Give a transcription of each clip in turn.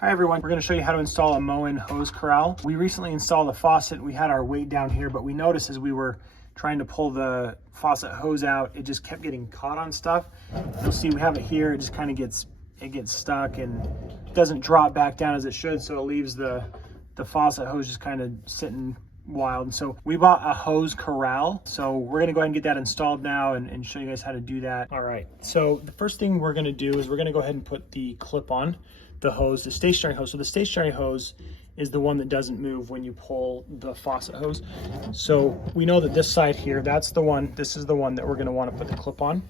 Hi everyone, we're going to show you how to install a Moen hose corral. We recently installed a faucet. We had our weight down here, but we noticed as we were trying to pull the faucet hose out, it just kept getting caught on stuff. You'll see we have it here, it just kind of gets stuck and doesn't drop back down as it should, so it leaves the faucet hose just kind of sitting wild. And so we bought a hose corral, so we're going to go ahead and get that installed now and show you guys how to do that. All right, so the first thing we're going to do is we're going to go ahead and put the clip on the hose, the stationary hose. So the stationary hose is the one that doesn't move when you pull the faucet hose. So we know that this side here, that's the one, this is the one that we're going to want to put the clip on.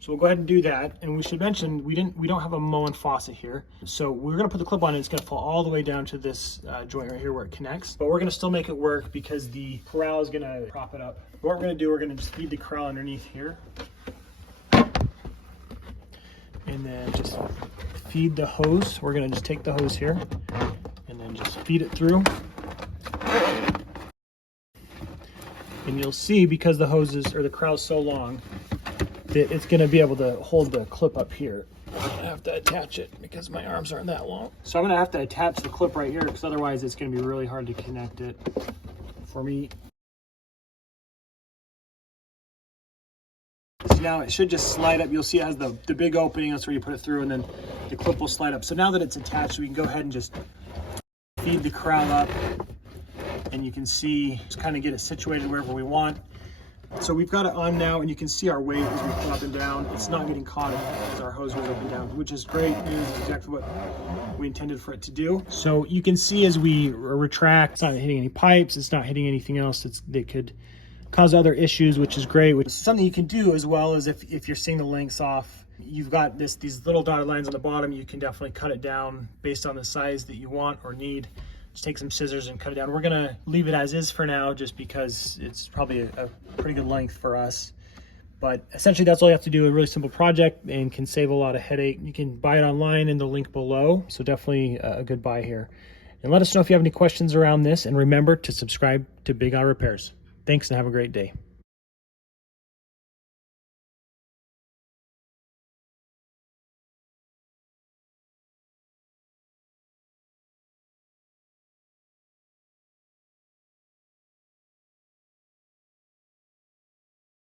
So we'll go ahead and do that. And we should mention we don't have a Moen faucet here, so we're going to put the clip on and it's going to fall all the way down to this joint right here where it connects, but we're going to still make it work because the corral is going to prop it up. What we're going to do, we're going to just feed the corral underneath here and then just feed the hose. We're going to just take the hose here and then just feed it through. And you'll see, because the hoses or the corral is so long, that it's going to be able to hold the clip up here. I'm going to have to attach it because my arms aren't that long. So I'm going to have to attach the clip right here because otherwise it's going to be really hard to connect it for me. So now it should just slide up. You'll see it has the big opening. That's where you put it through, and then the clip will slide up. So now that it's attached, we can go ahead and just feed the corral up, and you can see, just kind of get it situated wherever we want. So we've got it on now, and you can see our weight as we pull up and down. It's not getting caught as our hose goes up and down, which is great news. It's exactly what we intended for it to do. So you can see as we retract, it's not hitting any pipes. It's not hitting anything else that could cause other issues, which is great. Which is something you can do as well as if you're seeing the lengths off. You've got these little dotted lines on the bottom. You can definitely cut it down based on the size that you want or need. Just take some scissors and cut it down. We're gonna leave it as is for now, just because it's probably a pretty good length for us. But essentially that's all you have to do. A really simple project and can save a lot of headache. You can buy it online in the link below. So definitely a good buy here. And let us know if you have any questions around this, and remember to subscribe to Big Eye Repairs. Thanks and have a great day.